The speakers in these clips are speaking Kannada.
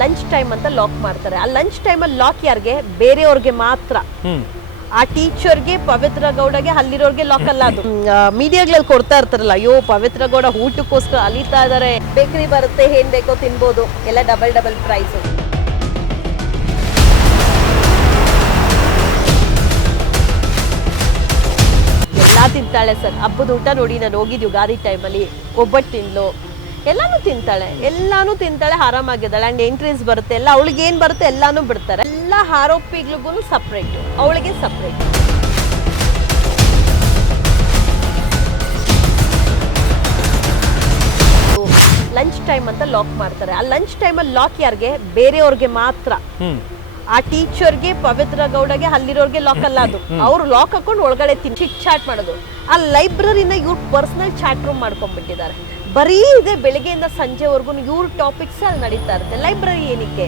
ಲಂಚ್ ಟೈಮ್ ಅಂತ ಲಾಕ್ ಮಾಡ್ತಾರೆ. ಆ ಲಂಚ್ ಟೈಮಲ್ಲಿ ಲಾಕ್ ಯಾರಿಗೆ? ಬೇರೆಯವ್ರಿಗೆ ಮಾತ್ರ. ಆ ಟೀಚರ್ಗೆ, ಪವಿತ್ರ ಗೌಡಗೆ, ಅಲ್ಲಿರೋರ್ಗೆ ಲಾಕ್ ಅಲ್ಲ ಅದು. ಮೀಡಿಯಾಗಳಲ್ಲಿ ಕೊಡ್ತಾ ಇರ್ತಾರಲ್ಲ, ಅಯ್ಯೋ ಪವಿತ್ರ ಗೌಡ ಊಟಕ್ಕೋಸ್ಕರ ಅಲಿತಾ ಇದಾರೆ, ಬೇಕರಿ ಬರುತ್ತೆ, ಏನ್ ಬೇಕೋ ತಿನ್ಬೋದು, ಎಲ್ಲ ಡಬಲ್ ಪ್ರೈಸ್. ಎಲ್ಲಾ ತಿಂತಾಳೆ ಸರ್. ಹಬ್ಬದ ಊಟ ನೋಡಿ, ನಾನು ಹೋಗಿದ್ದು ಯುಗಾದಿ ಟೈಮಲ್ಲಿ, ಒಬ್ಬಟ್ಟು ತಿಂದ್ಲು, ಎಲ್ಲಾನು ತಿಂತಾಳೆ, ಆರಾಮಾಗಿದ್ದಾಳೆ. ಅಂಡ್ ಎಂಟ್ರೀಸ್ ಬರುತ್ತೆ, ಎಲ್ಲ ಅವಳಿಗೆ ಏನ್ ಬರುತ್ತೆ ಎಲ್ಲಾನು ಬಿಡ್ತಾರೆ. ಎಲ್ಲ ಆರೋಪಿಗಳಿಗೂ ಸಪ್ರೇಟ್, ಅವಳಿಗೆ ಸಪ್ರೇಟ್. ಲಂಚ್ ಟೈಮ್ ಅಂತ ಲಾಕ್ ಮಾಡ್ತಾರೆ. ಆ ಲಂಚ್ ಟೈಮಲ್ಲಿ ಲಾಕ್ ಯಾರಿಗೆ? ಬೇರೆಯವ್ರಿಗೆ ಮಾತ್ರ. ಆ ಟೀಚರ್ಗೆ, ಪವಿತ್ರ ಗೌಡಗೆ, ಅಲ್ಲಿರೋರ್ಗೆ ಲಾಕ್ ಅಲ್ಲ ಅದು. ಅವ್ರು ಲಾಕ್ ಹಾಕೊಂಡು ಒಳಗಡೆ ಚಿಟ್ ಚಾಟ್ ಮಾಡೋದು. ಆ ಲೈಬ್ರರಿನ ಇವ್ರು ಪರ್ಸನಲ್ ಚಾಟ್ ರೂಮ್ ಮಾಡ್ಕೊಂಡ್ಬಿಟ್ಟಿದ್ದಾರೆ. ಬರೀ ಇದೆ, ಬೆಳಿಗ್ಗೆಯಿಂದ ಸಂಜೆವರೆಗೂ ಇವ್ರ ಟಾಪಿಕ್ಸ್ ಅಲ್ಲಿ ನಡೀತಾ ಇರುತ್ತೆ. ಲೈಬ್ರರಿ ಏನಕ್ಕೆ?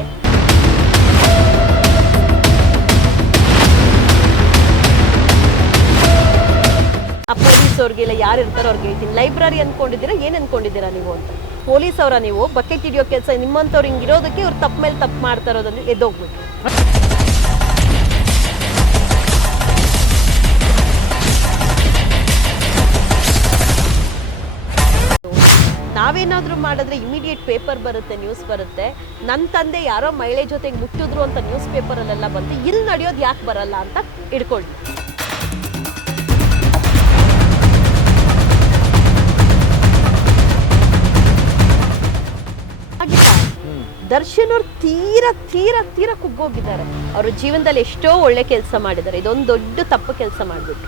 ಆ ಪೊಲೀಸ್ ಅವ್ರಿಗೆಲ್ಲ ಯಾರು ಇರ್ತಾರೋ ಅವ್ರಿಗೆ ಹೇಳ್ತೀನಿ, ಲೈಬ್ರರಿ ಅನ್ಕೊಂಡಿದ್ದೀರಾ, ಏನ್ ಅನ್ಕೊಂಡಿದ್ದೀರಾ ನೀವು ಅಂತ. ಪೊಲೀಸ್ ಅವರ ನೀವು ಬಕೆಟ್ ಹಿಡಿಯೋ ಕೆಲಸ ನಿಮ್ಮಂತವ್ರು ಹಿಂಗಿರೋದಕ್ಕೆ ಇವ್ರು ತಪ್ಪ ಮೇಲೆ ತಪ್ಪು ಮಾಡ್ತಾ ಇರೋದನ್ನು ಎದ್ದೋಗ್ಬಿಟ್ಟು. ನಾವೇನಾದ್ರೂ ಮಾಡಿದ್ರೆ ಇಮಿಡಿಯೇಟ್ ಪೇಪರ್ ಬರುತ್ತೆ, ನ್ಯೂಸ್ ಬರುತ್ತೆ. ನನ್ನ ತಂದೆ ಯಾರೋ ಮಹಿಳೆ ಜೊತೆಗೆ ಮುಟ್ಟಿದ್ರು ಅಂತ ನ್ಯೂಸ್ ಪೇಪರಲ್ಲೆಲ್ಲ ಬಂತು. ಇಲ್ಲಿ ನಡೆಯೋದು ಯಾಕೆ ಬರಲ್ಲ ಅಂತ ಇಡ್ಕೊಳ್ಳಿ. ದರ್ಶನ್ ಅವ್ರು ತೀರಾ ಕುಗ್ಗೋಗಿದ್ದಾರೆ. ಅವ್ರ ಜೀವನದಲ್ಲಿ ಎಷ್ಟೋ ಒಳ್ಳೆ ಕೆಲಸ ಮಾಡಿದ್ದಾರೆ, ಇದೊಂದು ದೊಡ್ಡ ತಪ್ಪು ಕೆಲಸ ಮಾಡ್ಬಿಟ್ಟು.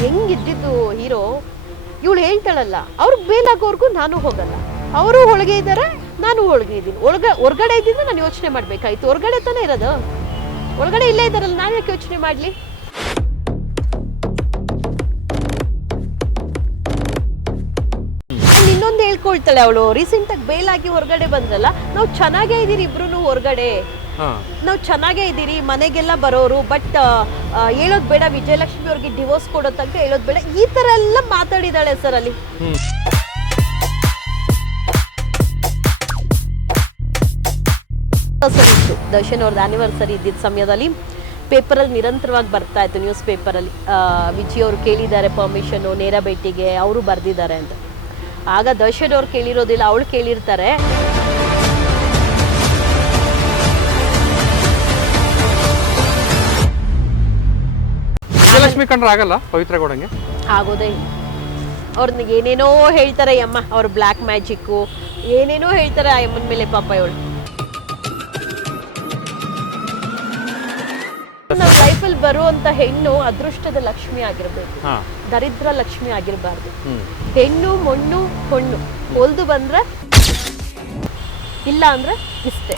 ಹೆಂಗಿದ್ದಿದ್ದು ಹೀರೋ, ಇವಳು ಹೇಳ್ತಾಳಲ್ಲ, ಅವ್ರಿಗೆ ಬೇಲಾಗೋರ್ಗು ನಾನು ಹೋಗಲ್ಲ, ಅವರು ಒಳಗೆ ಇದ್ದಾರೆ, ನಾನು ಒಳಗೆ ಇದ್ದೀನಿ. ಹೊರಗಡೆ ಇದ್ದಿಂದ ನಾನು ಯೋಚನೆ ಮಾಡ್ಬೇಕಾಯ್ತು. ಹೊರಗಡೆ ತಾನೇ ಇರೋದು, ಒಳಗಡೆ ಇಲ್ಲೇ ಇದ್ದಾರಲ್ಲ, ನಾನು ಯಾಕೆ ಯೋಚನೆ ಮಾಡ್ಲಿ? ಇನ್ನೊಂದು ಹೇಳ್ಕೊಳ್ತಾಳೆ ಅವಳು, ರೀಸೆಂಟ್ ಆಗಿ ಬೇಲಾಗಿ ಹೊರಗಡೆ ಬಂದ್ರಲ್ಲ, ನಾವು ಚೆನ್ನಾಗೇ ಇದೀರಿ ಇಬ್ರು ಹೊರಗಡೆ, ನಾವು ಚೆನ್ನಾಗೇ ಇದ್ದೀರಿ, ಮನೆಗೆಲ್ಲ ಬರೋರು, ಬಟ್ ಹೇಳೋದ್ ಬೇಡ, ವಿಜಯಲಕ್ಷ್ಮಿ ಅವ್ರಿಗೆ ಡಿವೋರ್ಸ್ ಕೊಡೋ ತನಕ ಹೇಳೋದ್ ಬೇಡ, ಈ ತರ ಎಲ್ಲ ಮಾತಾಡಿದಾಳೆ ಸರ್ ಅಲ್ಲಿ. ದರ್ಶನ್ ಅವ್ರದ್ದು ಆನಿವರ್ಸರಿ ಇದ್ದಿದ್ದ ಸಮಯದಲ್ಲಿ ಪೇಪರಲ್ಲಿ ನಿರಂತರವಾಗಿ ಬರ್ತಾ ಇತ್ತು, ನ್ಯೂಸ್ ಪೇಪರಲ್ಲಿ ವಿಜಯ್ ಅವರು ಕೇಳಿದ್ದಾರೆ ಪರ್ಮಿಷನ್ ನೇರ ಭೇಟಿಗೆ, ಅವರು ಬರ್ದಿದ್ದಾರೆ ಅಂತ. ಆಗ ದರ್ಶನ್ ಅವ್ರು ಕೇಳಿರೋದಿಲ್ಲ, ಅವಳು ಕೇಳಿರ್ತಾರೆ. ವಿಜಯಲಕ್ಷ್ಮಿ ಕಂಡ್ರೆ ಆಗಲ್ಲ ಪವಿತ್ರ ಗೌಡಂಗೆ? ಆಗೋದೇ ಇಲ್ಲ. ಅವ್ರನ್ನ ಏನೇನೋ ಹೇಳ್ತಾರೆ ಅಮ್ಮ, ಅವ್ರ ಬ್ಲ್ಯಾಕ್ ಮ್ಯಾಜಿಕ್ಕು ಏನೇನೋ ಹೇಳ್ತಾರೆ ಆ ಅಮ್ಮನ ಮೇಲೆ. ಪಾಪ ಇವಳು ನಮ್ಮ ಲೈಫಲ್ಲಿ ಬರುವಂತ ಹೆಣ್ಣು ಅದೃಷ್ಟದ ಲಕ್ಷ್ಮಿ ಆಗಿರ್ಬೇಕು, ದರಿದ್ರ ಲಕ್ಷ್ಮಿ ಆಗಿರಬಾರ್ದು. ಹೆಣ್ಣು ಮಣ್ಣು ಹೊಣ್ಣು ಹೊಲ್ದು ಬಂದ್ರೆ ಇಲ್ಲ ಅಂದ್ರೆ ಇಷ್ಟೇ.